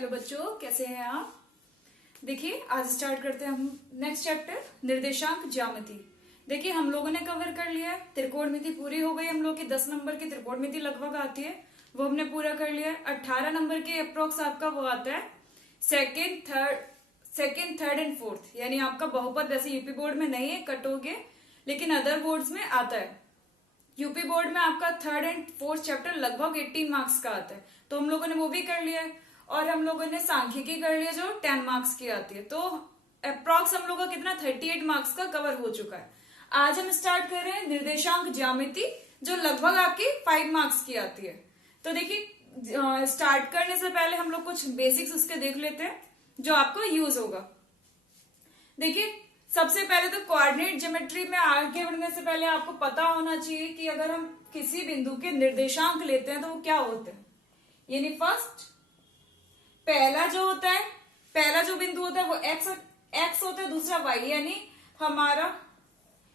Hello बच्चों, कैसे हैं आप। देखिए, आज स्टार्ट करते हैं हम नेक्स्ट चैप्टर निर्देशांक ज्यामिति। देखिए, हम लोगों ने कवर कर लिया है, त्रिकोणमिति पूरी हो गई। हम लोग की 10 नंबर की त्रिकोणमिति लगभग आती है, वो हमने पूरा कर लिया है। 18 नंबर के अप्रोक्स आपका वो आता है सेकेंड, थर्ड एंड फोर्थ, यानी आपका बहुपद वैसे यूपी बोर्ड में नहीं है, कट हो गए, लेकिन अदर बोर्ड्स में आता है। यूपी बोर्ड में आपका थर्ड एंड फोर्थ चैप्टर लगभग 18 मार्क्स का आता है, तो हम लोगों ने वो भी कर लिया है। और हम लोगों ने सांख्यिकी कर लिया जो 10 मार्क्स की आती है, तो अप्रॉक्स हम लोगों का कितना 38 मार्क्स का कवर हो चुका है। आज हम स्टार्ट कर रहे हैं निर्देशांक ज्यामिति, जो लगभग आपकी 5 मार्क्स की आती है। तो देखिए, स्टार्ट करने से पहले हम लोग कुछ बेसिक्स उसके देख लेते हैं जो आपको यूज होगा। देखिए, सबसे पहले तो कोऑर्डिनेट ज्योमेट्री में आगे बढ़ने से पहले आपको पता होना चाहिए कि अगर हम किसी बिंदु के निर्देशांक लेते हैं तो वो क्या होते हैं। यानी फर्स्ट, पहला जो होता है, पहला जो बिंदु होता है वो एक्स होता है, दूसरा वाई, यानी हमारा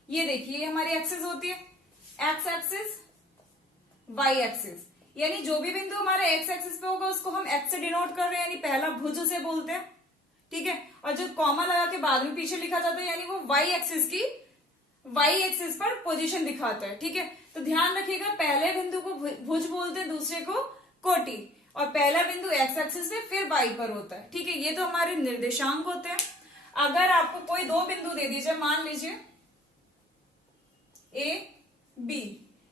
ये देखिए हमारी एक्सिस होती है, एक्स एक्सिस, वाई एक्सिस। यानी जो भी बिंदु हमारा एक्स एक्सिस पे होगा उसको हम एक्स से डिनोट कर रहे हैं, यानी पहला भुज उसे बोलते हैं, ठीक है। और जो कॉमा लगा के बाद में पीछे लिखा जाता है, यानी वो वाई एक्सिस पर पोजीशन दिखाता है, ठीक है। तो ध्यान रखिएगा, पहले बिंदु को भुज बोलते हैं, दूसरे को कोटि, और पहला बिंदु एक्स एक्सिस पे फिर वाई पर होता है, ठीक है। ये तो हमारे निर्देशांक होते हैं। अगर आपको कोई दो बिंदु दे दीजिए, मान लीजिए ए बी,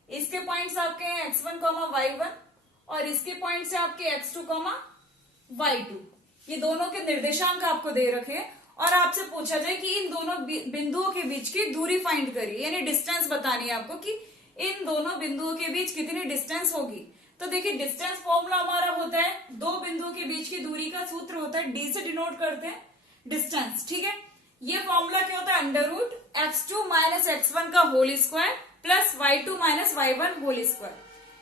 इसके पॉइंट्स आपके हैं x1, y1, और इसके पॉइंट्स है आपके x2, y2। ये दोनों के निर्देशांक आपको दे रखे हैं और आपसे पूछा जाए कि इन दोनों बिंदुओं के बीच की दूरी फाइंड करिए, यानी डिस्टेंस बतानी है आपको कि इन दोनों बिंदुओं के बीच कितनी डिस्टेंस होगी। तो देखिए, डिस्टेंस फॉर्मूला हमारा होता है, दो बिंदुओं के बीच की दूरी का सूत्र होता है, डी से डिनोट करते हैं डिस्टेंस, ठीक है। ये फॉर्मूला क्या होता है, under root x2 minus x1 का whole square plus y2 minus y1 whole square.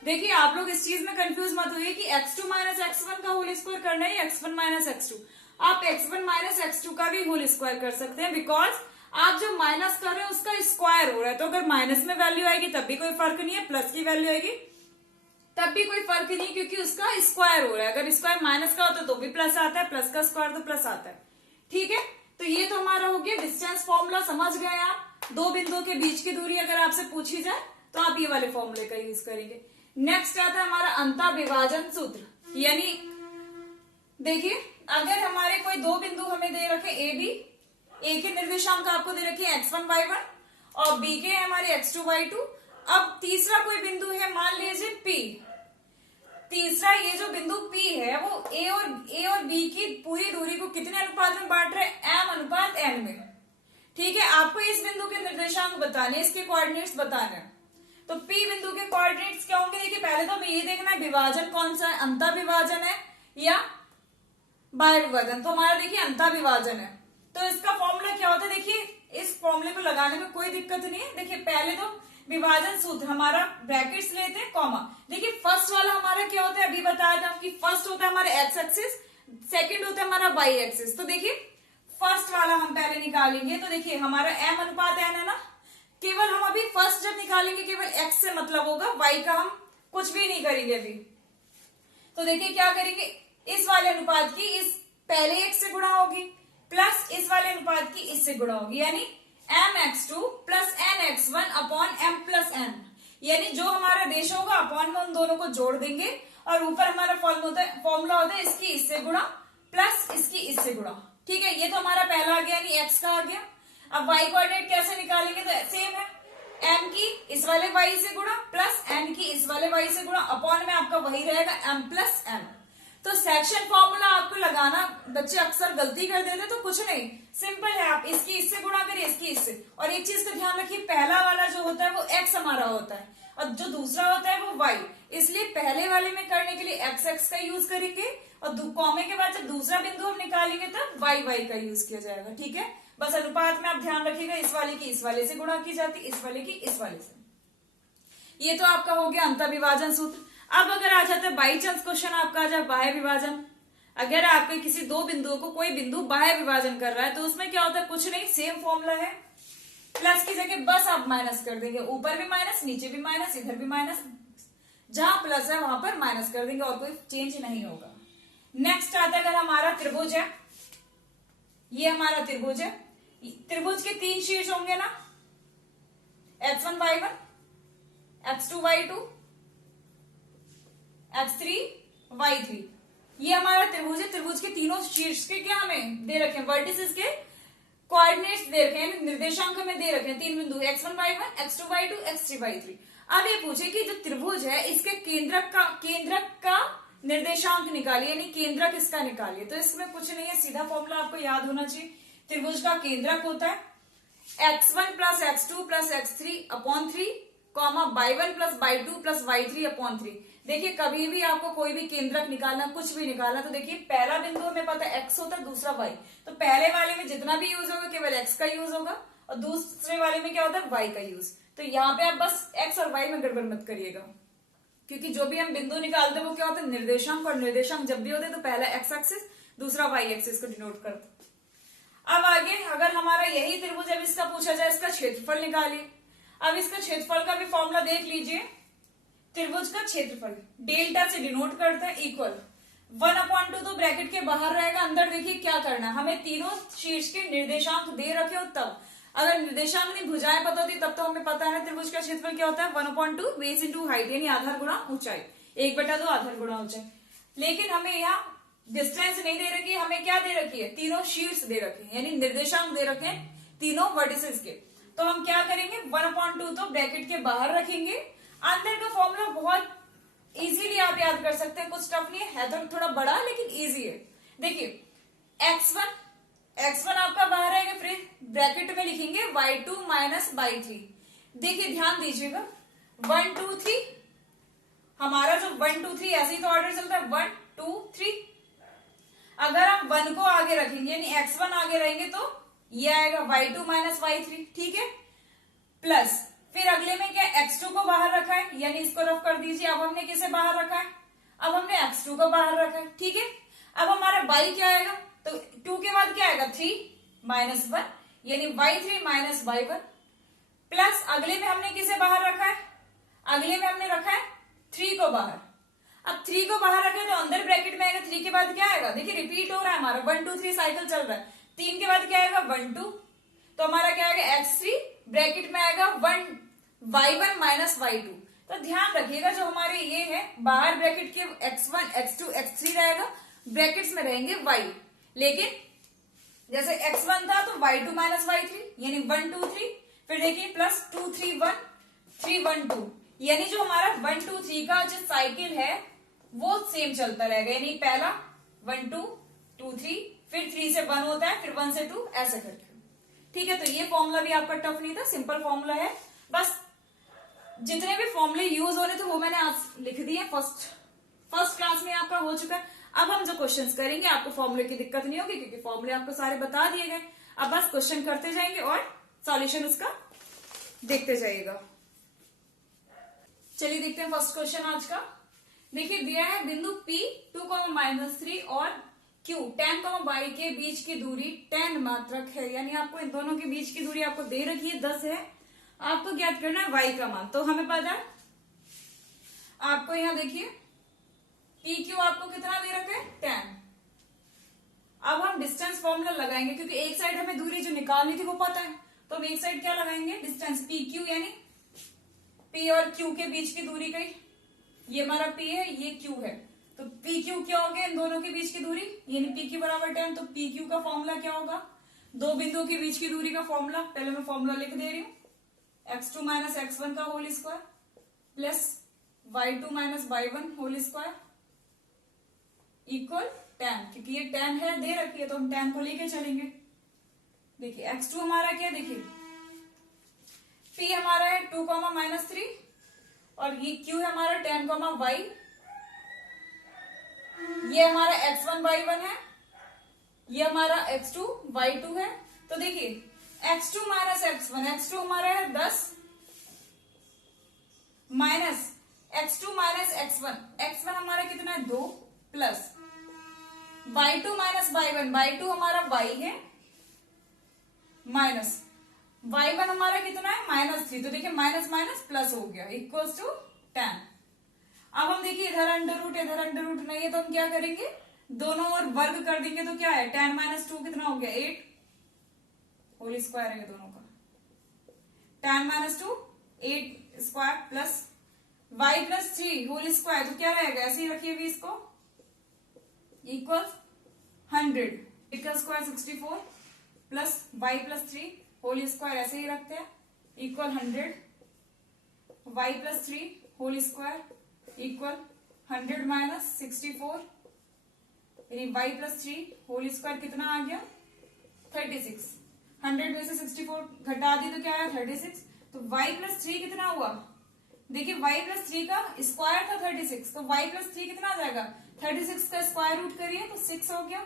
देखिए, आप लोग इस चीज में कंफ्यूज मत होइए कि x2 माइनस x1 का होल स्क्वायर करना है, x1 माइनस x2। आप x1 माइनस x2 का भी होल स्क्वायर कर सकते हैं, बिकॉज आप जो माइनस कर रहे हैं उसका स्क्वायर हो रहा है। तो अगर माइनस में वैल्यू आएगी तब भी कोई फर्क नहीं है, प्लस की वैल्यू आएगी तब भी कोई फर्क नहीं है, क्योंकि उसका स्क्वायर हो रहा है। अगर स्क्वायर माइनस का होता है तो भी प्लस आता है, प्लस का स्क्वायर तो प्लस आता है, ठीक है। तो ये तो हमारा हो गया डिस्टेंस फॉर्मूला, समझ गए आप। दो बिंदुओं के बीच की दूरी अगर आपसे पूछी जाए तो आप ये वाले फॉर्मूले का यूज करेंगे। नेक्स्ट आता है हमारा अंतःविभाजन सूत्र। यानी देखिए, अगर हमारे कोई दो बिंदु हमें दे रखे ए बी, ए के निर्देशांक आपको दे रखे x1 y1 और बी के हमारे x2 y2। अब तीसरा कोई बिंदु है, मान लीजिए P। तीसरा ये जो बिंदु P है वो ए और बी की पूरी दूरी को कितने अनुपात में बांट रहे हैं, m अनुपात n में, ठीक है। आपको इस बिंदु के निर्देशांक बताने, इसके कोऑर्डिनेट्स बताने हैं। तो P बिंदु के कोऑर्डिनेट्स क्या होंगे, देखिए पहले तो हमें ये देखना है विभाजन कौन सा है, अंतःविभाजन है या बाह्य विभाजन। तो हमारा देखिए अंतःविभाजन है, तो इसका फॉर्मूला क्या होता है। देखिए, इस फॉर्मूले को लगाने में कोई दिक्कत नहीं है। देखिए, पहले तो विभाजन सूत्र हमारा ब्रैकेट्स लेते हैं, कॉमा। देखिए, फर्स्ट वाला हमारा क्या होता है, अभी बताया था कि फर्स्ट होता है हमारा एक्स एक्सिस, सेकंड होता है हमारा वाई एक्सिस। तो देखिए, फर्स्ट वाला हम पहले निकालेंगे, तो देखिए हमारा m अनुपात n है ना। केवल हम अभी फर्स्ट जब निकालेंगे केवल x से मतलब होगा, y का हम कुछ भी नहीं करेंगे अभी। तो देखिए क्या करेंगे, इस वाले अनुपात की इस पहले x से गुणा होगी, प्लस इस वाले अनुपात की इससे गुणा होगी, यानी mx2 plus nx1 upon m plus n। यानी जो हमारा रेशो होगा अपॉन में उन दोनों को जोड़ देंगे, और ऊपर हमारा फॉर्मूला होता है इसकी इससे गुणा प्लस इसकी इससे गुणा, ठीक है। ये तो हमारा पहला आ गया, यानी x का आ गया। अब y कोऑर्डिनेट कैसे निकालेंगे, तो सेम है, m की इस वाले y से गुणा प्लस n की इस वाले y से गुणा, अपॉन में आपका वही रहेगा m प्लस n। तो सेक्शन फॉर्मूला आपको लगाना बच्चे अक्सर गलती कर देते, तो कुछ नहीं, सिंपल है, आप इसकी इससे गुणा करिए, इसकी इससे। और एक चीज का ध्यान रखिए, पहला वाला जो होता है वो x हमारा होता है और जो दूसरा होता है वो y, इसलिए पहले वाले में करने के लिए x का यूज करेंगे, और कॉमे के बाद जब दूसरा बिंदु हम निकालेंगे तब y का यूज किया जाएगा, ठीक है। बस अनुपात में आप ध्यान रखिएगा, इस वाले की इस वाले से गुणा की जाती, इस वाले की इस वाले से। ये तो आपका हो गया अंतःविभाजन सूत्र। अब अगर आ जाता है बाई चांस क्वेश्चन आपका आ जाए बाह्य विभाजन। अगर आपके किसी दो बिंदुओं को कोई बिंदु बाह्य विभाजन कर रहा है तो उसमें क्या होता है, कुछ नहीं, सेम फॉर्मूला है, प्लस की जगह बस आप माइनस कर देंगे, ऊपर भी माइनस, नीचे भी माइनस, इधर भी माइनस, जहां प्लस है वहां पर माइनस कर देंगे और कोई चेंज नहीं होगा। नेक्स्ट आता है अगर हम त्रिभुज है, ये हमारा त्रिभुज है। त्रिभुज के 3 शीर्ष होंगे ना, x1 y1, x2 y2, x3 y3। ये हमारा त्रिभुज है। त्रिभुज के तीनों शीर्ष के क्या हमें दे रखे हैं, वर्टिसेस के कोऑर्डिनेट्स दे रखे हैं, निर्देशांक में दे रखे हैं 3 बिंदु, x1 y1, x2 y2, x3 y3। अब ये पूछे कि जो त्रिभुज है इसके केंद्रक का निर्देशांक निकालिए, यानी केंद्रक इसका निकालिए। तो इसमें कुछ नहीं है, सीधा फॉर्मूला आपको याद होना चाहिए। त्रिभुज का केंद्रक होता है x1 plus x2 plus x3 upon 3, y1 plus y2 plus y3 upon 3। देखिए कभी भी आपको कोई भी केंद्रक निकालना, कुछ भी निकालना, तो देखिए पहला बिंदु हमें पता है x होता है, दूसरा y। तो पहले वाले में जितना भी यूज होगा केवल x का यूज होगा, और दूसरे वाले में क्या होता है, y का यूज। तो यहाँ पे आप बस x और y में गड़बड़ मत करिएगा, क्योंकि जो भी हम बिंदु निकालते हैं वो क्या होता है, निर्देशांक। और निर्देशांक जब भी होते हैं तो पहला x एक्सिस, दूसरा y एक्सिस को डिनोट करते हैं। अब आगे अगर हमारा यही त्रिभुज, अब इसका पूछा जाए इसका क्षेत्रफल निकालिए। अब इसका क्षेत्रफल का भी फॉर्मूला देख लीजिए। त्रिभुज का क्षेत्रफल डेल्टा से डिनोट करते हैं, इक्वल 1/2, तो ब्रैकेट के बाहर रहेगा, अंदर देखिए क्या करना है, हमें तीनों शीर्ष के निर्देशांक दे रखे हो तब। अगर निर्देशांक नहीं भुजाएं पता होती तब तो हमें पता है त्रिभुज का क्षेत्रफल क्या होता है, 1/2 बेस इंटू हाइट, यानी आधार गुणा ऊंचाई, 1/2 आधार गुणा ऊंचाई। लेकिन हमें यहाँ डिस्टेंस नहीं दे रखी है, हमें क्या दे रखी है, तीनों शीर्ष दे रखे हैं, यानी निर्देशांक दे रखे हैं तीनों वर्टिसेस के। तो हम क्या करेंगे, 1/2 तो ब्रैकेट के बाहर रखेंगे। अंदर का फॉर्मूला बहुत इजीली आप याद कर सकते हैं, कुछ टफ नहीं है तो थोड़ा बड़ा लेकिन इजी है। देखिए x1 आपका बाहर आएगा, फिर ब्रैकेट में लिखेंगे y2 माइनस y3। देखिए ध्यान दीजिएगा, 1 2 3, हमारा जो 1 2 3 ऐसे ही तो ऑर्डर चलता है, 1 2 3। अगर हम 1 को आगे रखेंगे यानी x1 आगे रहेंगे तो ये आएगा y2 माइनस y3, ठीक है। प्लस फिर अगले में क्या, x2 को बाहर रखा है, यानी इसको रफ कर दीजिए। अब हमने किसे बाहर रखा है, अब हमने x2 को बाहर रखा है, ठीक है। अब हमारा y क्या आएगा, तो 2 के बाद क्या आएगा, 3 माइनस 1, यानी y3 माइनस y1। प्लस अगले में हमने किसे बाहर रखा है, अगले में हमने रखा है 3 को बाहर। अब 3 को बाहर रखा है तो अंदर ब्रैकेट में आएगा, 3 के बाद क्या आएगा, देखिए रिपीट हो रहा है हमारा, 1 2 3 साइकिल चल रहा है। 3 के बाद क्या आएगा, 1 2, तो हमारा क्या आएगा x3, ब्रैकेट में आएगा y1 माइनस y2। तो ध्यान रखिएगा जो हमारे ये है बाहर ब्रैकेट के x1 x2 x3 रहेगा, ब्रैकेट्स में रहेंगे y। लेकिन जैसे x1 था तो y2 माइनस y3, यानी 1 2 3, फिर देखिए प्लस 2 3 1 3 1 2, यानी जो हमारा 1 2 3 का जो साइकिल है वो सेम चलता रहेगा, यानी पहला 1 2 2 3, फिर 3 से 1 होता है, फिर 1 से 2, ऐसे करके, ठीक है। तो ये फॉर्मूला भी आपका टफ नहीं था, सिंपल फॉर्मूला है। बस जितने भी फॉर्मूले यूज हो रहे थे वो मैंने आज लिख दिए, फर्स्ट क्लास में आपका हो चुका है। अब हम जो क्वेश्चंस करेंगे आपको फॉर्मूले की दिक्कत नहीं होगी, क्योंकि फॉर्मूले आपको सारे बता दिए गए। अब बस क्वेश्चन करते जाएंगे और सॉल्यूशन उसका देखते जाइएगा। चलिए देखते हैं फर्स्ट क्वेश्चन आज का। देखिए दिया है बिंदु P 2,-3 और Q tan, y के बीच की दूरी tan मात्रक है, यानी आपको इन दोनों के बीच की दूरी आपको दे रखी है 10 है। आपको ज्ञात करना है y का मान, तो हमें पता है आपको यहाँ देखिए PQ आपको कितना दे रखा है, tan। अब हम डिस्टेंस फॉर्मूला लगाएंगे, क्योंकि एक साइड हमें दूरी जो निकालनी थी वो पता है, तो हम एक साइड क्या लगाएंगे, डिस्टेंस PQ, यानी P और Q के बीच की दूरी गई, ये हमारा P है ये Q है, तो PQ क्या हो गया, इन दोनों के बीच की दूरी, यानी PQ बराबर 10। तो PQ का फॉर्मूला क्या होगा, दो बिंदुओं के बीच की दूरी का फॉर्मूला, पहले मैं फॉर्मूला लिख दे रही हूँ, x2 माइनस x1 का whole square plus y2 minus y1 whole square equal tan, क्योंकि ये tan है दे रखी है तो हम tan को लेके चलेंगे। देखिए x2 हमारा क्या, देखिए P हमारा है 2,-3 और ये Q है हमारा tan, y, ये हमारा x1 y1 है, ये हमारा x2 y2 है। तो देखिए x2 माइनस x1, x2 हमारा है 10 माइनस x2 माइनस x1 हमारा कितना है 2 plus y2 minus y1, y2 हमारा y है माइनस y1 हमारा कितना है -3। तो देखिए माइनस माइनस प्लस हो गया इक्वल्स टू tan। अब हम देखिए इधर अंडर रूट नहीं है तो हम क्या करेंगे, दोनों ओर वर्ग कर देंगे तो क्या है, 10 माइनस 2 कितना हो गया, 8 होल स्क्वायर है दोनों का, 10 minus 2 8 square plus y plus 3 whole square, तो क्या रहेगा, ऐसे ही रखिए भी इसको, इक्वल 100, 8 का square 64 plus y plus 3 whole square, ऐसे ही रखते हैं, equal 100, y plus 3 whole square equal 100 minus 64, यानी y प्लस 3 होल स्क्वायर कितना आ गया, 36, 100 में से 64 घटा दी तो क्या आया, 36, तो y प्लस 3 कितना हुआ, देखिए y प्लस 3 का स्क्वायर था 36, तो y प्लस 3 कितना आ जाएगा, 36 का स्क्वायर रूट करिए तो 6 हो गया।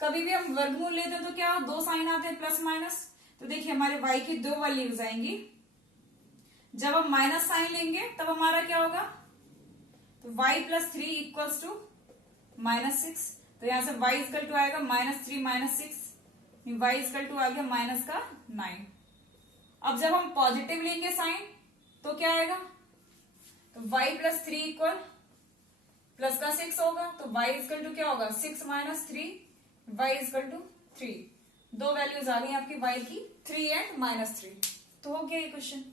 कभी भी हम वर्गमूल लेते हैं तो क्या दो साइन आते हैं प्लस माइनस, तो देखिए हमारे y की दो वैल्यूज आएंगी, जब हम माइनस साइन लेंगे तब हमारा क्या होगा, तो y plus 3 equals to minus 6, तो यहां से y इक्वल टू आएगा minus 3 minus 6, y equal to आ गया माइनस का 9। अब जब हम पॉजिटिव लेंगे साइन तो क्या आएगा, तो y प्लस 3 इक्वल प्लस का 6 होगा, तो y इक्वल टू क्या होगा, 6 माइनस 3, y इक्वल टू 3, दो वैल्यूज आ गई आपकी y की, 3 एंड माइनस 3, तो हो गया ये क्वेश्चन।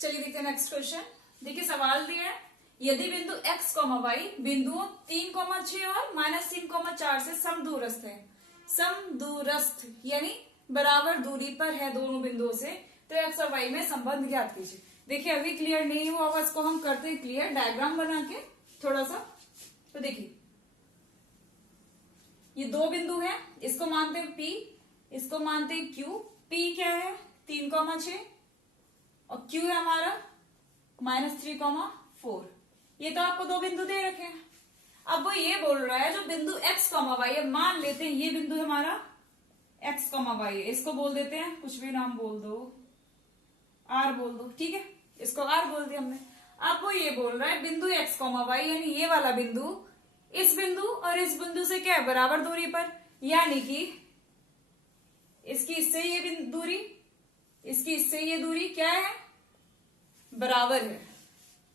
चलिए देखते हैं नेक्स्ट क्वेश्चन। देखिए सवाल दिया है, यदि बिंदु x, y बिंदुओं 3, 6 और माइनस 3, 4 से समदूरस्थ है, समदूरस्थ यानी बराबर दूरी पर है दोनों बिंदुओं से, तो x और y में संबंध ज्ञात कीजिए। देखिए अभी क्लियर नहीं हुआ होगा, इसको हम करते हैं क्लियर डायग्राम बना के थोड़ा सा। तो देखिए ये दो बिंदु हैं, इसको मानते हैं P, इसको मानते हैं Q। P क्या है, 3, 6 और Q है हमारा माइनस 3, 4। ये तो आपको दो बिंदु दे रखे हैं। अब वो ये बोल रहा है जो बिंदु x, y है, मान लेते हैं ये बिंदु हमारा x, y है, इसको बोल देते हैं, कुछ भी नाम बोल दो, R बोल दो, ठीक है, इसको R बोल दिया हमने। अब वो ये बोल रहा है बिंदु x, y यानी ये वाला बिंदु इस बिंदु और इस बिंदु से क्या है, बराबर दूरी पर, यानी कि इसकी इससे ये दूरी, इसकी इससे ये दूरी क्या है, बराबर है,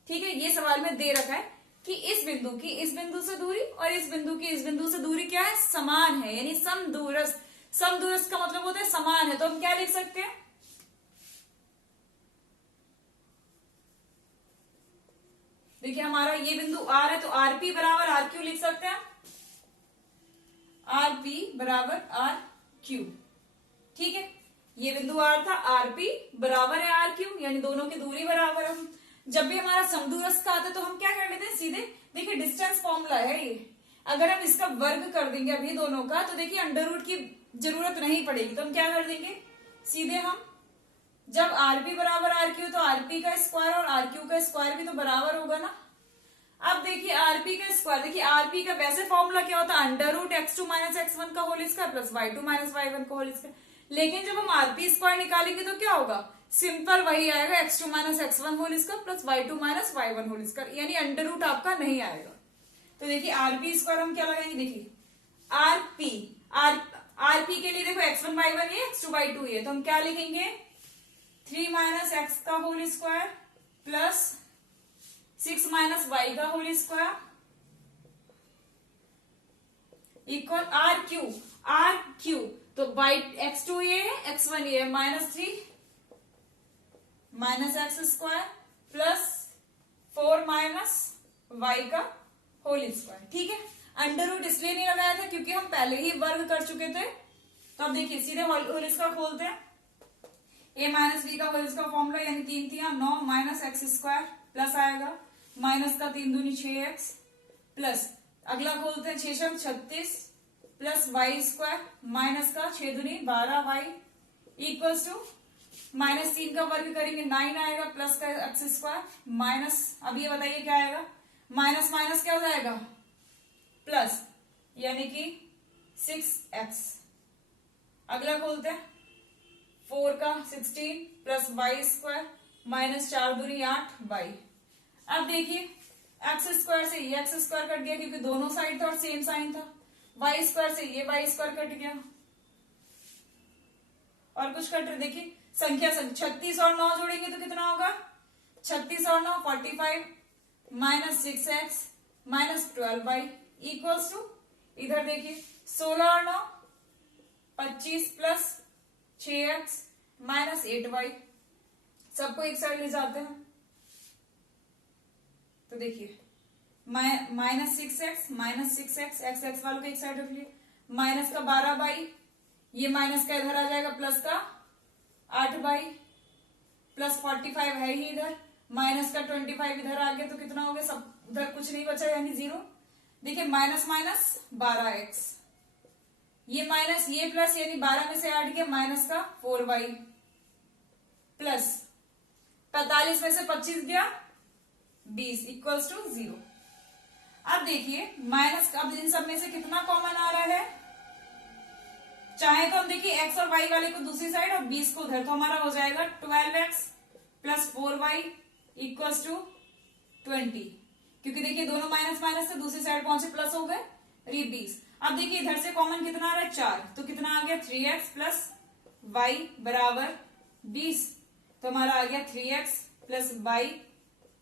ठीक है। ये सवाल में दे रखा है कि इस बिंदु की इस बिंदु से दूरी और इस बिंदु की इस बिंदु से दूरी क्या है, समान है, यानी समदूरस्थ। समदूरस्थ का मतलब होता है समान है, तो हम क्या लिख सकते हैं, देखिए हमारा ये बिंदु R है, तो RP बराबर RQ लिख सकते हैं, RP बराबर RQ, ठीक है। ये बिंदु R था, RP बराबर है RQ, यानी दोनों की दूरी बराबर है। जब भी हमारा समदूरस्थ का आता है तो हम क्या कर लेते हैं सीधे, देखिए डिस्टेंस फॉर्मूला है ये, अगर हम इसका वर्ग कर देंगे अभी दोनों का, तो देखिए अंडर रूट की जरूरत नहीं पड़ेगी, तो हम क्या कर देंगे सीधे, हम जब RP बराबर RQ तो RP का स्क्वायर और RQ का स्क्वायर भी तो बराबर होगा ना। अब देखिए RP का स्क्वायर, देखिए RP का वैसे फॉर्मूला क्या होता है, under root x2 minus x1 का whole square plus y2 minus y1 का होल स्क्वायर, लेकिन जब हम RP स्क्वायर निकालेंगे तो क्या होगा, सिंपल वही आएगा, x2 minus x1 whole square plus y2 minus y1 whole square, यानी अंडर रूट आपका नहीं आएगा। तो देखिए RP स्क्वायर हम क्या लगाएंगे, देखिए RP के लिए देखो x1 y1 ये x2 y2 ये, तो हम क्या लिखेंगे 3 माइनस x का whole square plus 6 minus y का होल स्क्वायर इक्वल RQ, तो x2 ये है, x1 ये है, minus 3 minus X square plus 4 minus y का होल स्क्वायर, ठीक है। अंडर रूट इसलिए नहीं लगाया था क्योंकि हम पहले ही वर्ग कर चुके थे, तो अब देखिए सीधे होल स्क्वायर खोलते हैं, a माइनस बी का होल स्क्वायर फॉर्मूला, यानी 3 9 माइनस एक्स स्क्वायर प्लस आएगा माइनस का 3 दूनी 6x प्लस अगला खोलते हैं 6 36 प्लस वाई स्क्वायर माइनस का 6 दूनी 12y इक्वल्स टू माइनस 3 का वर्ग करेंगे 9 आएगा प्लस का एक्स स्क्वायर माइनस, अब ये बताइए क्या आएगा, माइनस माइनस क्या हो जाएगा प्लस, यानी कि 6x। अगला खोलते हैं 4 का 16 प्लस वाई स्क्वायर माइनस 4 दूनी 8y। अब देखिए एक्स स्क्वायर से ये एक्स स्क्वायर कट गया क्योंकि दोनों साइड था और सेम साइन था, वाई स्क्वायर से ये वाई स्क्वायर कट गया, और कुछ कट रहे, देखिए संख्या 36 और 9 जोड़ेंगे तो कितना होगा, 36 और 9 45 minus 6x minus 12y equals to, इधर देखिए 16 और 9 25 प्लस 6x माइनस 8y, सबको एक साइड ले जाते हैं तो देखिए माइनस 6x एक्स एक्स वालों को एक साइड रख लिए, माइनस का 12y, ये माइनस का इधर आ जाएगा प्लस का 8y, प्लस 45 है ही इधर, माइनस का 25 इधर आ गया तो कितना हो गया, सब उधर कुछ नहीं बचा यानी 0। देखिए माइनस माइनस 12x, ये माइनस ये प्लस यानी 12 में से 8 गया, माइनस का 4y प्लस 45 में से 25 गया 20 इक्वल्स टू 0। अब देखिए माइनस, अब इन सब में से कितना कॉमन आ रहा है, चाहे तो हम देखिए x और y वाले को दूसरी साइड और 20 को उधर, तो हमारा हो जाएगा 12x plus 4y equals to 20, क्योंकि देखिए दोनों माइनस माइनस से दूसरी साइड पहुंचे प्लस हो गए, 20। अब देखिए इधर से कॉमन कितना आ रहा है 4, तो कितना आ गया 3x प्लस y बराबर 20, तो हमारा आ गया 3x प्लस y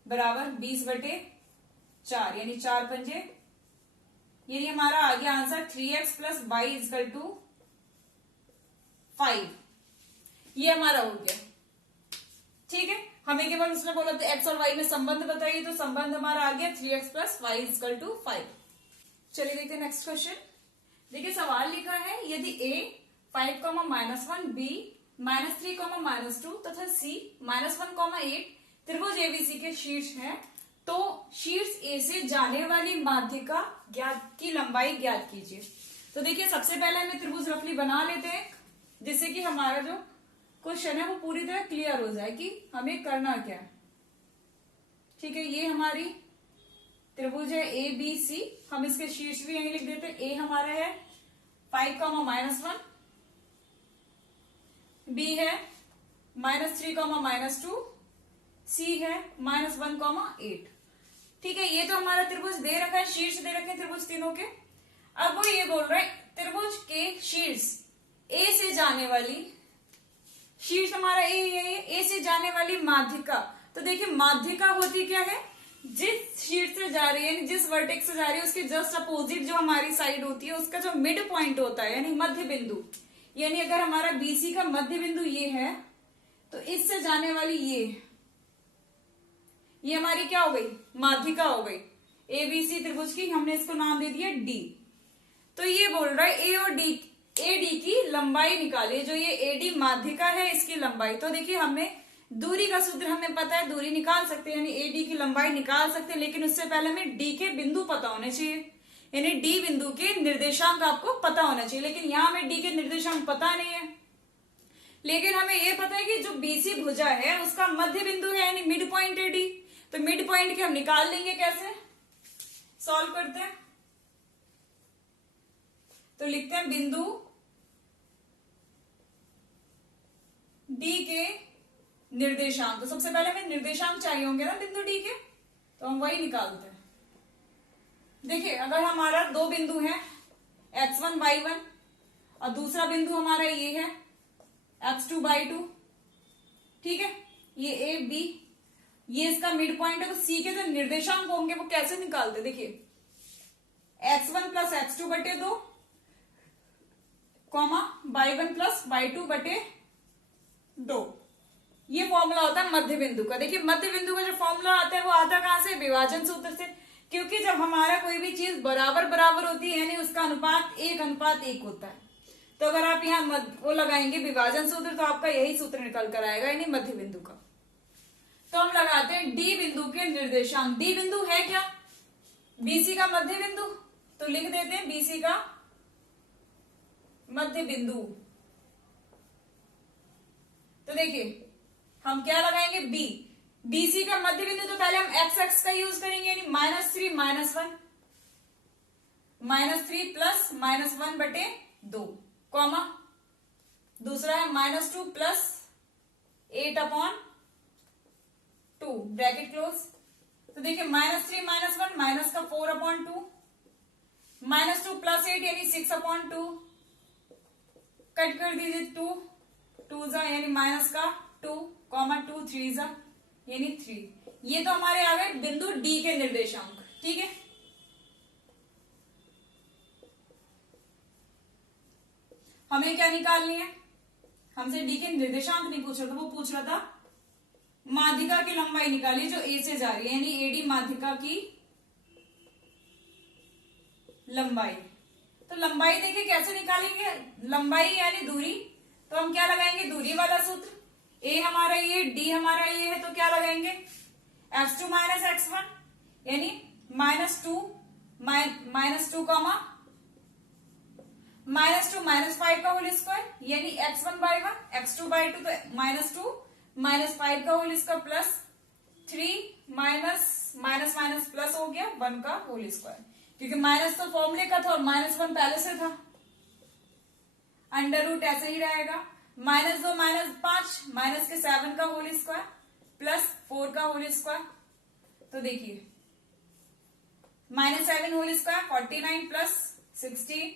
बराबर 20/4 यानी 4 पंजे, यानी हमारा आ गया answer 3x plus y equal to 5। ये हमारा हो गया, ठीक है। हमें केवल उसने बोला था x और y में संबंध बताइए, तो संबंध हमारा आ गया 3x plus y equal to 5। चलिए देखते हैं नेक्स्ट क्वेश्चन। देखिए सवाल लिखा है यदि a 5,-1 b -3,-2 तथा c -1,8 त्रिभुज एबीसी के शीर्ष है तो शीर्ष ए से जाने वाली माध्यिका की लंबाई ज्ञात कीजिए। तो देखिए सबसे पहले हमें त्रिभुज रफली बना लेते हैं जिससे कि हमारा जो क्वेश्चन है वो पूरी तरह क्लियर हो जाए कि हमें करना क्या है। ठीक है, ये हमारी त्रिभुज है ए बी सी, हम इसके शीर्ष भी यहीं लिख देते हैं। ए हमारा है 5,-1, बी है -3,-2, सी है -1,8। ठीक है, ये तो हमारा त्रिभुज दे रखा है, शीर्ष दे रखे हैं त्रिभुज तीनों के। अब वो ये बोल रहे हैं त्रिभुज के शीर्ष ए से जाने वाली, शीर्ष हमारा ए से जाने वाली माध्यिका। तो देखिए माध्यिका होती क्या है, जिस शीर्ष से जा रही है यानी जिस वर्टेक्स से जा रही है उसके जस्ट अपोजिट जो हमारी साइड होती है उसका जो मिड पॉइंट होता है यानी मध्य बिंदु, यानी अगर हमारा बीसी का मध्य बिंदु ये है तो इससे जाने वाली ये हमारी क्या हो गई, माध्यिका हो गई एबीसी त्रिभुज की। हमने इसको नाम दे दिया डी। तो ये बोल रहा है ए और डी, एडी की लंबाई निकालिए, जो ये एडी माध्यिका है इसकी लंबाई। तो देखिए हमें दूरी का सूत्र हमें पता है, दूरी निकाल सकते हैं यानी एडी की लंबाई निकाल सकते हैं, लेकिन उससे पहले हमें डी के बिंदु पता होने चाहिए, यानी डी बिंदु के निर्देशांक आपको पता होना चाहिए। लेकिन यहां हमें डी के निर्देशांक पता नहीं है, लेकिन हमें यह पता है कि जो बीसी भुजा है उसका मध्य बिंदु है यानी मिड पॉइंट है डी। तो मिड पॉइंट के हम निकाल लेंगे, कैसे सॉल्व करते हैं। तो लिखते हैं बिंदु डी के निर्देशांक। तो सबसे पहले हमें निर्देशांक चाहिए होंगे ना बिंदु डी के, तो हम वही निकालते हैं। देखिए अगर हमारा दो बिंदु है x1 y1 और दूसरा बिंदु हमारा ये है x2 y2, ठीक है, ये ए बी, ये इसका मिड पॉइंट है, तो सी के जो निर्देशांक होंगे वो कैसे निकालते, देखिए x1 plus x2/2 y1 plus y2/2, ये फॉर्मूला होता है मध्य बिंदु का। देखिए मध्य बिंदु का जो फॉर्मूला आता है वो आता कहां से, विभाजन सूत्र से, क्योंकि जब हमारा कोई भी चीज बराबर बराबर होती है यानी उसका अनुपात 1:1 होता है। तो अगर आप यहाँ वो लगाएंगे विभाजन सूत्र तो आपका यही सूत्र निकल कर आएगा यानी मध्य बिंदु का। तो हम लगाते हैं डी बिंदु के निर्देशांक। डी बिंदु है क्या, बीसी का मध्य बिंदु, तो लिख देते हैं बीसी का मध्य बिंदु। तो देखिए हम क्या लगाएंगे, बी, बीसी का मध्य बिंदु। तो पहले हम एक्स एक्स का यूज करेंगे यानी -3 -1 प्लस -1/2 कॉमा, दूसरा है -2 प्लस 8/2 ब्रैकेट क्लोज। तो देखिए -3 -1 माइनस का 4/2, -2 प्लस 8 यानी 6/2, कट कर दीजिए 2 जा यानी माइनस का 2, 2 3 जा यानी 3। ये तो हमारे आ गए बिंदु डी के निर्देशांक, ठीक है। हमें क्या निकालनी है, हमसे डी के निर्देशांक नहीं पूछ रहा था, वो पूछ रहा था माध्यिका की लंबाई निकालिए जो ए से जा रही है, यानी एडी माध्यिका की लंबाई। तो लंबाई देखिए कैसे निकालेंगे, लंबाई यानी दूरी, तो हम क्या लगाएंगे, दूरी वाला सूत्र, ए हमारा ये, डी हमारा ये है, तो क्या लगाएंगे x2 माइनस x1 यानी -2 कॉमा -2 -5 का होल स्क्वायर यानी x1/1 x2/2 तो -2 -5 का whole square plus 3 minus plus हो गया 1 का होल स्क्वायर, क्योंकि माइनस तो फॉर्मूले का था और -1 पहले से था, अंडर रूट ऐसे ही रहेगा, -2 -5 माइनस के 7 का होल स्क्वायर प्लस 4 का होल स्क्वायर, तो देखिए -7 होल स्क्वायर 49 प्लस 16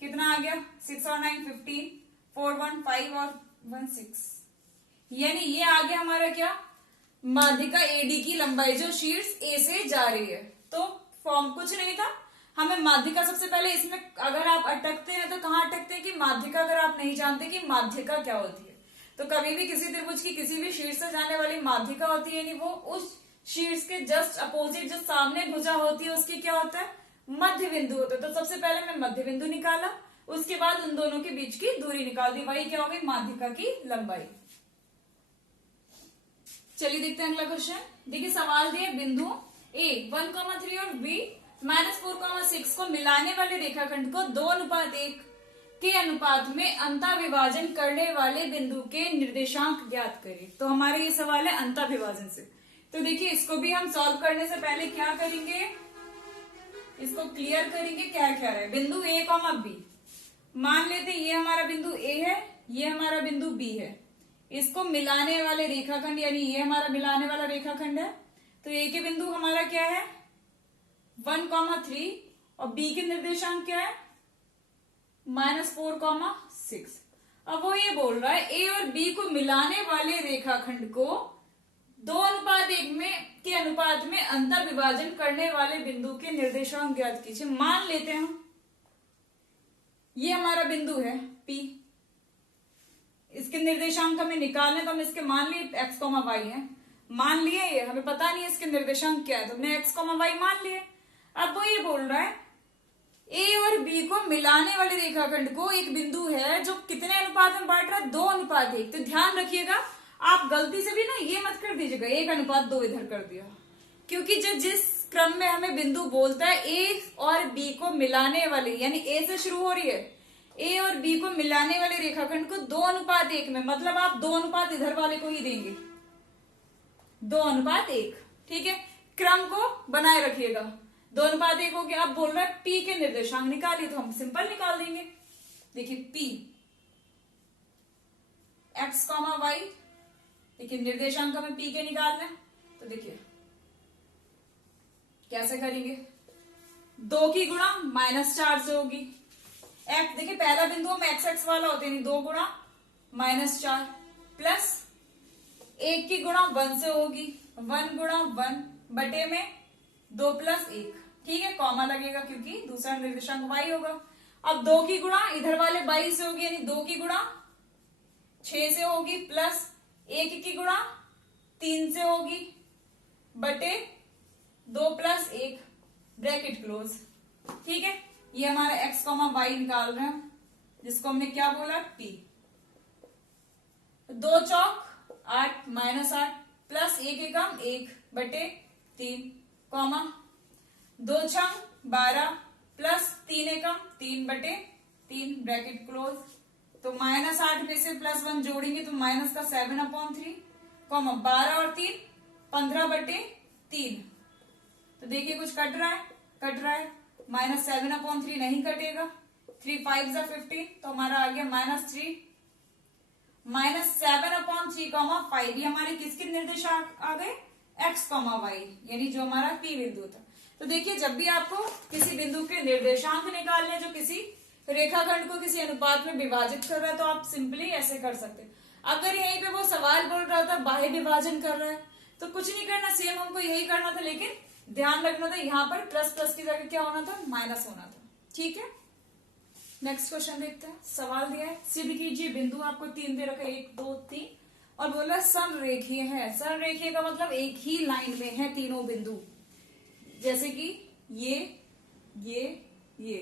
कितना आ गया, 6 और 9 15, 4 1 5 और 1 6, यानी ये आ गया हमारा क्या, माध्यिका एडी की लंबाई जो शीर्ष ए से जा रही है। तो फॉर्म कुछ नहीं था, हमें माध्यिका सबसे पहले इसमें अगर आप अटकते हैं तो कहाँ अटकते हैं कि माध्यिका, अगर आप नहीं जानते कि माध्यिका क्या होती है तो कभी भी किसी त्रिभुज की किसी भी शीर्ष से जाने वाली माध्यिका होती है, यानी वो उस शीर्ष के जस्ट अपोजिट जो सामने भुजा होती है उसकी क्या होता है, मध्य बिंदु होता है। तो सबसे पहले मैं मध्य बिंदु निकाला, उसके बाद उन दोनों के बीच की दूरी निकाल दी, वही क्या होगी, माध्यिका की लंबाई। चलिए देखते हैं अगला क्वेश्चन। देखिए सवाल दिए, बिंदु ए 1,3 और बी -4,6 को मिलाने वाले रेखाखंड को 2:1 के अनुपात में अंतःविभाजन करने वाले बिंदु के निर्देशांक ज्ञात करें। तो हमारे ये सवाल है अंतःविभाजन से। तो देखिए इसको भी हम सॉल्व करने से पहले क्या करेंगे, इसको क्लियर करेंगे क्या क्या है। बिंदु ए कॉमा बी, मान लेते ये हमारा बिंदु ए है, ये हमारा बिंदु बी है, इसको मिलाने वाले रेखाखंड यानी ये हमारा मिलाने वाला रेखाखंड है। तो ए के बिंदु हमारा क्या है 1,3 और बी के निर्देशांक क्या है -4,6। अब वो ये बोल रहा है ए और बी को मिलाने वाले रेखाखंड को 2:1 में के अनुपात में अंतर विभाजन करने वाले बिंदु के निर्देशांक ज्ञात कीजिए। मान लेते हैं हम ये हमारा बिंदु है P, इसके निर्देशांक हमें निकालने, तो हम इसके मान लिए x, y है, मान लिए, ये हमें पता नहीं है इसके निर्देशांक क्या है, तो हमने x, y मान लिए। अब वो ये बोल रहा है ए और बी को मिलाने वाले रेखाखंड को एक बिंदु है जो कितने अनुपात में बांट रहा है 2:1। तो ध्यान रखिएगा आप गलती से भी ना ये मत कर दीजिएगा 1:2 इधर कर दिया, क्योंकि जो जिस क्रम में हमें बिंदु बोलता है ए और बी को मिलाने वाले, यानी ए से शुरू हो रही है, ए और बी को मिलाने वाले रेखाखंड को 2:1 में, मतलब आप 2 इधर वाले को ही देंगे 2:1, ठीक है। क्रम को बनाए रखिएगा, 2:1 हो गया। अब बोल रहा है पी के निर्देशांक निकालिए, तो हम सिंपल निकाल देंगे। देखिए पी x, y, देखिए निर्देशांक हमें पी के निकालना है, तो देखिए कैसे करेंगे, 2 की गुणा -4 से होगी। x देखिए पहला बिंदु हम x वाला होते हैं, 2 गुणा -4 प्लस 1 की गुणा 1 से होगी, 1 गुणा 1 बटे में 2 + 1, ठीक है, कॉमा लगेगा क्योंकि दूसरा निर्देशांक y होगा। अब 2 की गुणा इधर वाले 22 से होगी, यानी 2 की गुणा 6 से होगी प्लस 1 की गुणा 3 से होगी बटे 2 + 1 ब्रैकेट क्लोज, ठीक है। ये हमारा x, y निकाल रहे हैं, जिसको हमने क्या बोला p। 2 चौक 8 -8 प्लस 1 एकम 1 बटे 3 कॉमा 2 छंग 12 प्लस 3 एकम 3 बटे 3 ब्रैकेट क्लोज। तो -8 में से +1 जोड़ेंगे तो माइनस का 7/3 कॉमा 12 और 3 15 बटे 3। तो देखिए कुछ कट रहा है, -7/3 नहीं कटेगा, 3 5 = 15, तो हमारा आ गया -3 -7/3 कॉमा 5। ये हमारे किसके निर्देशांक आ गए x, y, यानी जो हमारा p बिंदु था। तो देखिए जब भी आपको किसी बिंदु के निर्देशांक निकालने जो किसी रेखाखंड को किसी अनुपात में विभाजित कर रहा है, तो आप सिंपली ऐसे कर सकते हैं। अगर यहीं पे वो सवाल बोल रहा था बाह्य विभाजन कर रहा है, तो कुछ नहीं करना, सेम हमको यही करना था, लेकिन ध्यान रखना था यहाँ पर प्लस की जगह क्या होना था, माइनस होना था, ठीक है। नेक्स्ट क्वेश्चन देखते हैं। सवाल दिया है सिद्ध कीजिए, बिंदु आपको 3 दे रखा है, 1 2 3, और बोला समरेखीय है। समरेखीय का मतलब एक ही लाइन में है तीनों बिंदु, जैसे कि ये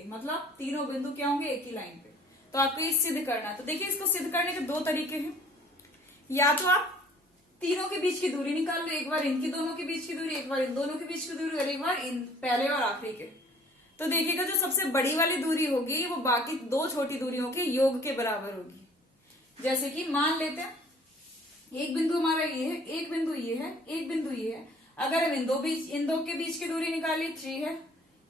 मतलब तीनों बिंदु क्या होंगे, एक ही लाइन पे। तो आपको ये सिद्ध करना है। तो देखिए इसको सिद्ध करने के 2 तरीके हैं। या तो आप तीनों के बीच की दूरी निकाल लो, एक बार इनकी दोनों के बीच की दूरी, एक बार इन दोनों के बीच की दूरी, और एक बार इन पहले और आखिरी के। तो देखिएगा जो सबसे बड़ी वाली दूरी होगी वो बाकी 2 छोटी दूरियों के योग के बराबर होगी। जैसे कि मान लेते हैं एक बिंदु हमारा ये है, एक बिंदु ये है, एक बिंदु ये है। अगर हम इन दो के बीच की दूरी निकाली 3 है,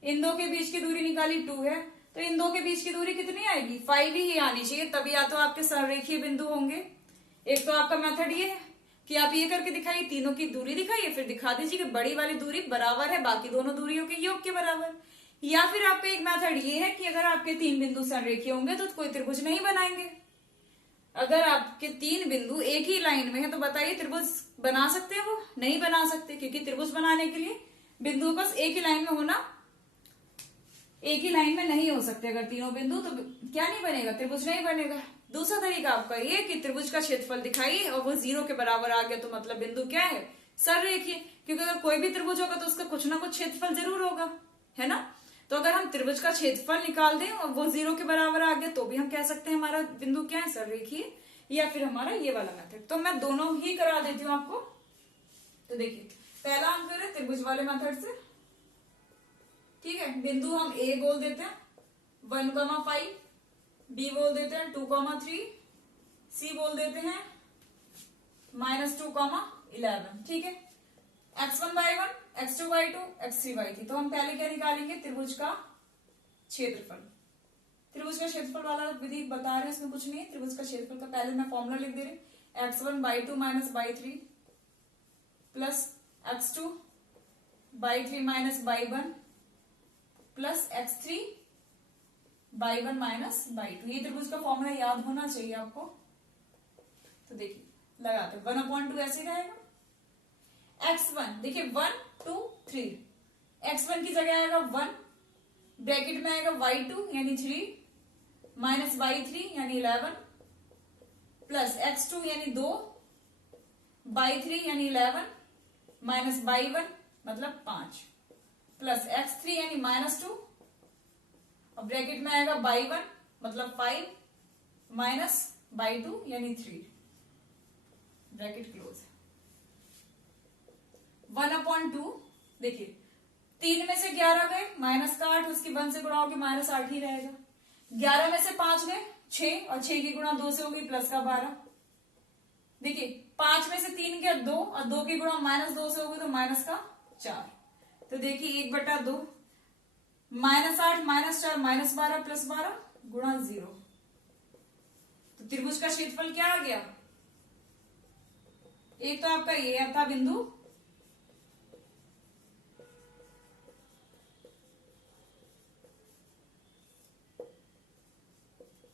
इन 2 के बीच की दूरी निकाली 2 है, तो इन 2 के बीच की दूरी कितनी आएगी, 5 ही आनी चाहिए, तभी या तो आपके संरेखीय बिंदु होंगे। एक तो आपका मेथड ये है कि आप ये करके दिखाइए, तीनों की दूरी दिखाइए, फिर दिखा दीजिए कि बड़ी वाली दूरी बराबर है बाकी दोनों दूरियों के योग के बराबर। या फिर आपका एक मेथड ये है कि अगर आपके 3 बिंदु संरेखीय होंगे तो कोई त्रिभुज नहीं बनाएंगे। अगर आपके 3 बिंदु एक ही लाइन में है तो बताइए त्रिभुज बना सकते हैं? वो नहीं बना सकते, क्योंकि त्रिभुज बनाने के लिए बिंदु बस एक ही लाइन में होना, एक ही लाइन में नहीं हो सकते अगर तीनों बिंदु, तो क्या नहीं बनेगा, त्रिभुज नहीं बनेगा। दूसरा तरीका आपका ये कि त्रिभुज का क्षेत्रफल दिखाइए और वो 0 के बराबर आ गया तो मतलब बिंदु क्या है, सररेखीय। क्योंकि अगर कोई भी त्रिभुज होगा तो उसका कुछ ना कुछ क्षेत्रफल जरूर होगा, है ना। तो अगर हम त्रिभुज का क्षेत्रफल निकाल दें और वो 0 के बराबर आ गया तो भी हम कह सकते हैं हमारा बिंदु क्या है, सररेखीय। या फिर हमारा ये वाला मेथड, तो मैं दोनों ही करा देती हूँ आपको। तो देखिए पहला हम करें त्रिभुज वाले मेथड से, ठीक है। बिंदु हम ए बोल देते हैं 1,5, बी बोल देते हैं 2,3, सी बोल देते हैं -2,11, ठीक है। x1y1, x2y2, x3y3। तो हम पहले क्या निकालेंगे, त्रिभुज का क्षेत्रफल। त्रिभुज का क्षेत्रफल वाला विधि बता रहे हैं, इसमें कुछ नहीं है। त्रिभुज का क्षेत्रफल का पहले मैं फॉर्मूला लिख दे रही हूँ, x1/2 - y3 plus x2/3 - y1 plus x3/1 - y2। ये त्रिभुज का फॉर्मूला याद होना चाहिए आपको। तो देखिए लगाते 1/2 ऐसे रहेगा। x1 देखिए 1 2 3, x1 की जगह आएगा 1, ब्रैकेट में आएगा y2 यानी 3 माइनस y3 यानी 11 प्लस x2 यानी 2, y3 यानी 11 माइनस y1 मतलब 5 प्लस x3 यानी -2, और ब्रैकेट में आएगा y1 मतलब 5 माइनस y2 यानी 3, ब्रैकेट क्लोज। 1/2 देखिए 3 में से 11 गए, माइनस का 8, उसकी 1 से गुणा होगी -8 ही रहेगा। 11 में से 5 गए 6, और 6 की गुणा 2 से होगी प्लस का 12। देखिए 5 में से 3 गया 2, और 2 की गुणा -2 से होगी तो माइनस का 4। तो देखिए 1/2, -8 -4 -12 प्लस 12 गुणा 0। तो त्रिभुज का क्षेत्रफल क्या आ गया, एक तो आपका ये था बिंदु,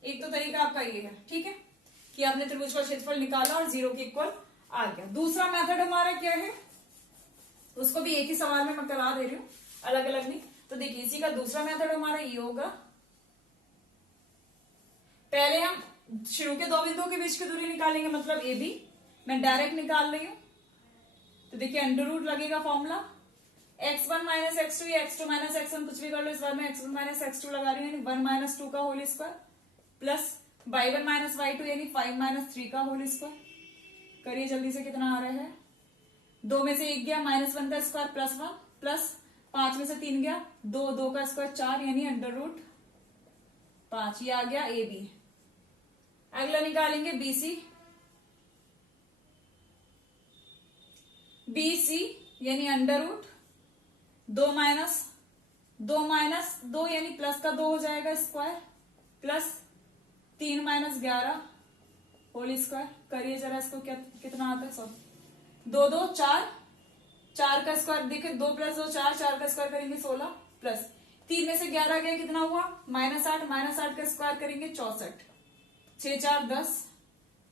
एक तो तरीका आपका ये है, ठीक है, कि आपने त्रिभुज का क्षेत्रफल निकाला और 0 के इक्वल आ गया। दूसरा मेथड हमारा क्या है, उसको भी एक ही सवाल में मैं करा दे रही हूं, अलग अलग नहीं। तो देखिए इसी का दूसरा मेथड हमारा ये होगा, पहले हम शुरू के 2 बिंदुओं के बीच की दूरी निकालेंगे, मतलब ए बी, मैं डायरेक्ट निकाल रही हूं। तो देखिए अंडर रूट लगेगा फॉर्मूला, x1 - x2 या x2 - x1 कुछ भी कर लो, इस बार मैं x1 - x2 लगा रही हूँ, 1 - 2 का whole square plus y1 - y2 यानी 5 - 3 का होल स्क्वायर। करिए जल्दी से, कितना आ रहा है, 2 में से 1 गया -1 का स्क्वायर प्लस 1 प्लस 5 में से 3 गया 2, 2 का स्क्वायर 4 यानी अंडर रूट 5। ये आ गया ए बी। अगला निकालेंगे बी सी, बी सी यानी अंडर रूट 2 माइनस 2 यानी प्लस का 2 हो जाएगा स्क्वायर प्लस 3 - 11 होल स्क्वायर। करिए जरा इसको, क्या कितना आता है, सब 2 2 4, 4 का स्क्वायर देखिए 2 + 2 4, 4 का स्क्वायर करेंगे 16 प्लस 3 में से 11 गया, कितना हुआ -8 का स्क्वायर करेंगे 64, 6 4 10,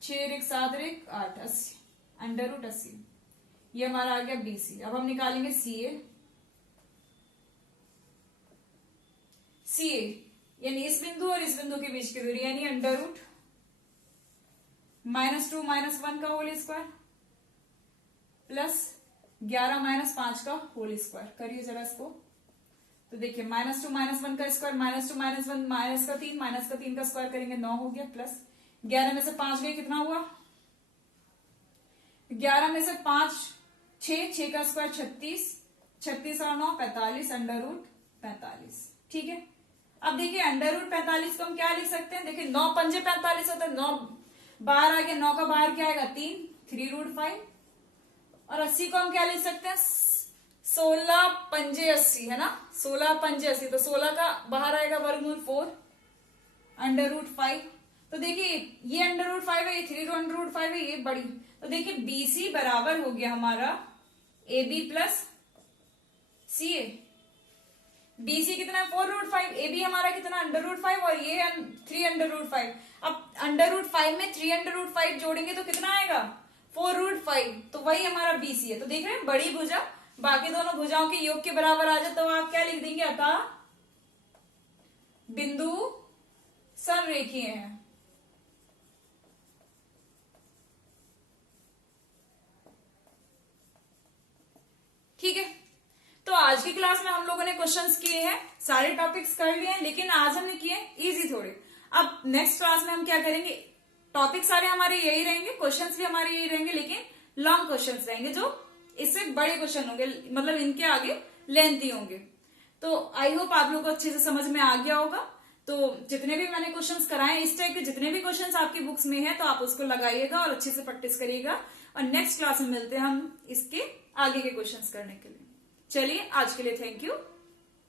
6 1 7 1 8, 80 अंडर रूट 80। ये हमारा आ गया बीसी। अब हम निकालेंगे सी ए। यानी इस बिंदु और इस बिंदु के बीच की दूरी, यानी अंडर रूट -2 -1 का होल स्क्वायर प्लस 11 -5 का होल स्क्वायर। करिए जरा इसको, तो देखिए -2 -1 का स्क्वायर, -2 -1 माइनस का 3 का स्क्वायर करेंगे 9 हो गया, प्लस 11 में से 5 गए कितना हुआ, 11 में से 5 6 का स्क्वायर 36, 36 और 9 45, अंडर रूट 45। ठीक है, अब देखिए अंडर रूट 45 को हम क्या लिख सकते हैं, देखिए 9 पंजे 45 होता है, 9 बाहर आ गया, 9 का बाहर क्या आएगा 3 रूट 5, और 80 को हम क्या लिख सकते हैं 16 पंजे 80, है ना, 16 पंजे 80, तो 16 का बाहर आएगा वर्गमूल 4 अंडर रूट 5। तो देखिए ये अंडर रूट 5 है, ये 3 अंडर रूट 5 है, ये बड़ी, तो देखिए BC बराबर हो गया हमारा AB प्लस CA। BC कितना है 4 रूट 5, AB हमारा कितना अंडर रूट 5, और ये 3 अंडर रूट 5। अब अंडर रूट 5 में 3 अंडर रूट 5 जोड़ेंगे तो कितना आएगा 4 रूट 5, तो वही हमारा BC है। तो देख रहे हैं बड़ी भुजा बाकी दोनों भुजाओं के योग के बराबर आ जाए तो आप क्या लिख देंगे, अतः बिंदु समरेखीय है। ठीक है, तो आज की क्लास में हम लोगों ने क्वेश्चंस किए हैं, सारे टॉपिक्स कर लिए हैं, लेकिन आज हमने किए इजी थोड़े। अब नेक्स्ट क्लास में हम क्या करेंगे, टॉपिक सारे हमारे यही रहेंगे, क्वेश्चंस भी हमारे यही रहेंगे, लेकिन लॉन्ग क्वेश्चंस रहेंगे जो इससे बड़े क्वेश्चन होंगे, मतलब इनके आगे लेंथी होंगे। तो आई होप आप लोगों को अच्छे से समझ में आ गया होगा। तो जितने भी मैंने क्वेश्चंस कराए, इस टाइप के जितने भी क्वेश्चंस आपकी बुक्स में है, तो आप उसको लगाइएगा और अच्छे से प्रैक्टिस करिएगा, और नेक्स्ट क्लास में मिलते हैं हम इसके आगे के क्वेश्चंस करने के लिए। चलिए आज के लिए थैंक यू।